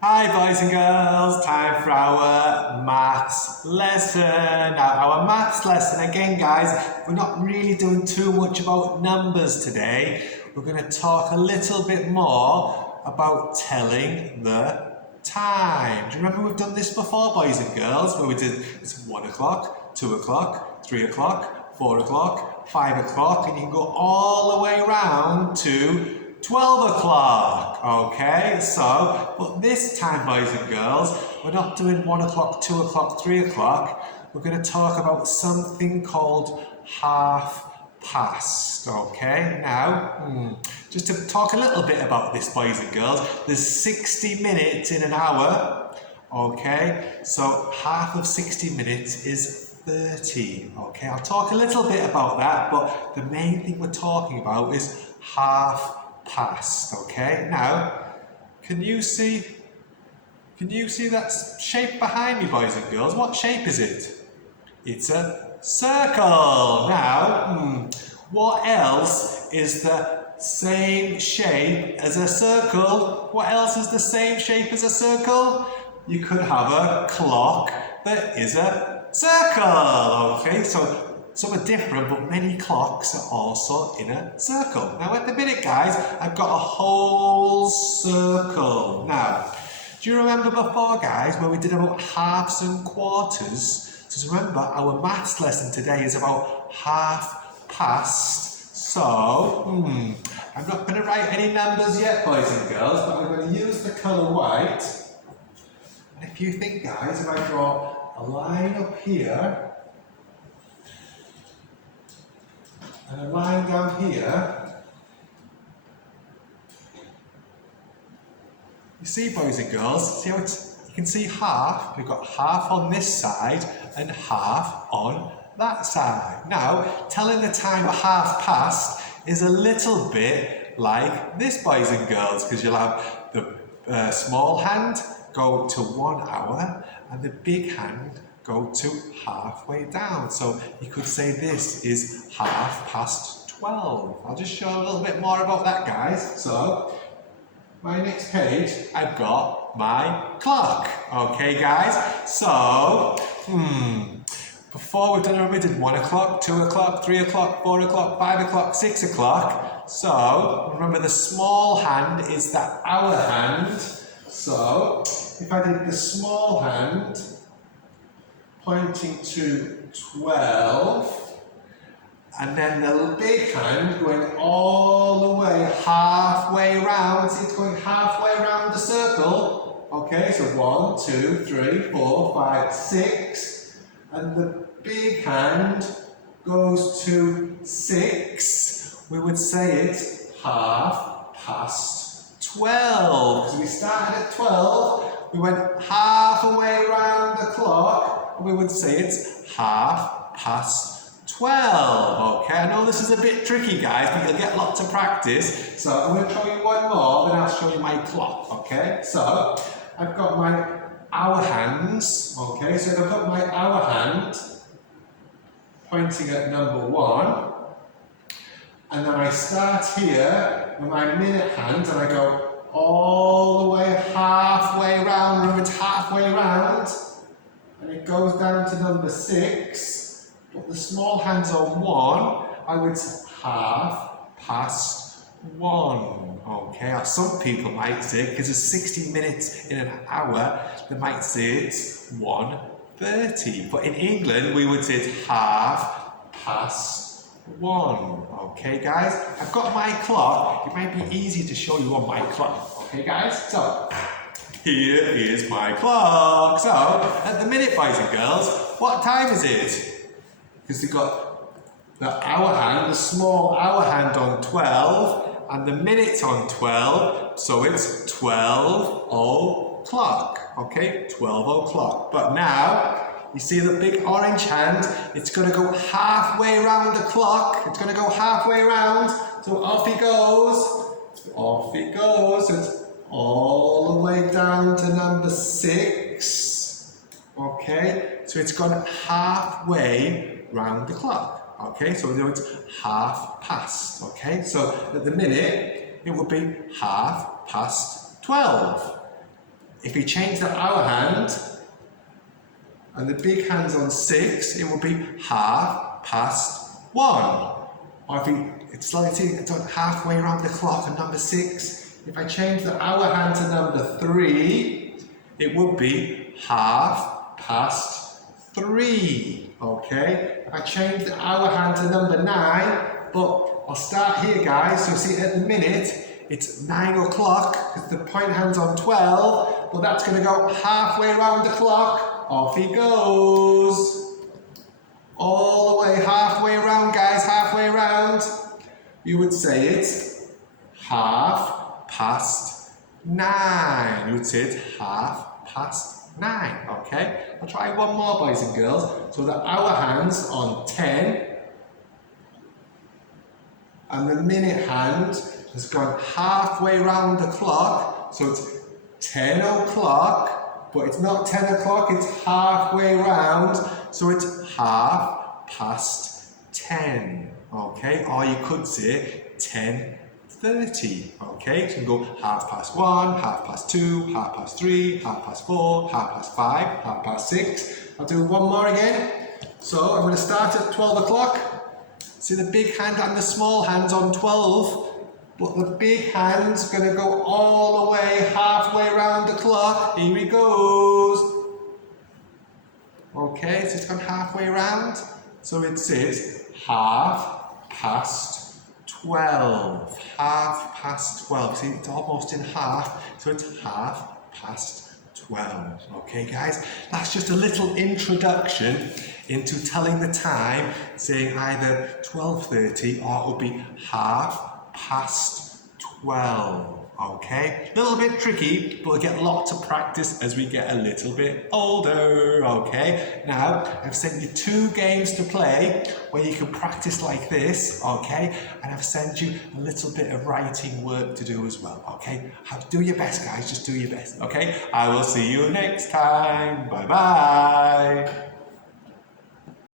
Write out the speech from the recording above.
Hi boys and girls, time for our maths lesson. Now our maths lesson again guys, we're not really doing too much about numbers today. We're going to talk a little bit more about telling the time. Do you remember we've done this before boys and girls? Where we did it's 1 o'clock, 2 o'clock, 3 o'clock, 4 o'clock, 5 o'clock, and you can go all the way around to 12 o'clock, okay? So, but this time, boys and girls, we're not doing 1 o'clock, 2 o'clock, 3 o'clock. We're going to talk about something called half past, okay? Now, just to talk a little bit about this, boys and girls, there's 60 minutes in an hour, okay? So, half of 60 minutes is 30, okay? I'll talk a little bit about that, but the main thing we're talking about is half past, okay? Now, can you see that shape behind me, boys and girls? What shape is it? It's a circle. Now, what else is the same shape as a circle? What else is the same shape as a circle? You could have a clock that is a circle, okay? So some are different, but many clocks are also in a circle. Now at the minute, guys, I've got a whole circle. Now, do you remember before, guys, when we did about halves and quarters? So remember, our maths lesson today is about half past. So, I'm not going to write any numbers yet, boys and girls, but I'm going to use the colour white. And if you think, guys, if I draw a line up here, and a line down here, you see, boys and girls, see how you can see half, we've got half on this side and half on that side. Now, telling the time a half past is a little bit like this, boys and girls, because you'll have the small hand go to 1 hour and the big hand go to halfway down. So you could say this is half past 12. I'll just show you a little bit more about that, guys. So, my next page, I've got my clock. Okay, guys? So, before we've done it, we did 1 o'clock, 2 o'clock, 3 o'clock, 4 o'clock, 5 o'clock, 6 o'clock. So, remember the small hand is the hour hand. So, if I did the small hand, pointing to 12, and then the big hand going all the way halfway round. See, it's going halfway around the circle. Okay, so 1, 2, 3, 4, 5, 6, and the big hand goes to 6. We would say it's half past 12. Because we started at 12, we went halfway around the clock. We would say it's half past 12, okay? I know this is a bit tricky, guys, but you'll get lots of practice. So I'm going to show you one more, then I'll show you my clock, okay? So I've got my hour hands, okay? So I've got my hour hand pointing at number 1, and then I start here with my minute hand, and I go all the way halfway round. Remember, it's halfway round. And it goes down to number 6, but the small hand's on 1, I would say half past 1, okay? Or some people might say, because there's 60 minutes in an hour, they might say it's 1:30, but in England we would say it's half past 1, okay guys? I've got my clock, it might be easy to show you on my clock, okay guys? So, here is my clock. So, at the minute, boys and girls, what time is it? Because we've got the hour hand, the small hour hand on 12, and the minutes on 12, so it's 12 o'clock. Okay, 12 o'clock. But now, you see the big orange hand, it's going to go halfway around the clock. It's going to go halfway around, so off it goes. Off it goes. It's all the way down to number 6, okay? So it's gone halfway round the clock, okay? So it's half past, okay? So at the minute, it would be half past 12. if you change the hour hand, and the big hand's on 6, it will be 1:30. Or if it's slightly halfway around the clock on number 6, if I change the hour hand to number 3, it would be 3:30. Okay? If I change the hour hand to number 9, but I'll start here, guys. So see, at the minute, it's 9 o'clock because the point hand's on 12, but that's going to go halfway around the clock. Off he goes. All the way, halfway around, guys, halfway around. You would say it's 9:30. You would say it's 9:30, okay? I'll try one more, boys and girls. So the hour hand's on 10, and the minute hand has gone halfway around the clock, so it's 10 o'clock. But it's not 10 o'clock, it's halfway round, so it's 10:30, okay? Or you could say 10:30, okay? So you can go 1:30, 2:30, 3:30, 4:30, 5:30, 6:30. I'll do one more again. So I'm going to start at 12 o'clock. See the big hand and the small hand's on 12. But the big hand's going to go all the way halfway around the clock. Here he goes. Okay, so it's gone halfway around. So it says 12:30. 12:30. See, it's almost in half. So it's 12:30. Okay, guys? That's just a little introduction into telling the time, saying either 12:30 or it will be 12:30, okay? A little bit tricky, but we'll get lots of practice as we get a little bit older, okay? Now, I've sent you 2 games to play where you can practice like this, okay? And I've sent you a little bit of writing work to do as well, okay? Do your best, guys, just do your best, okay? I will see you next time. Bye-bye.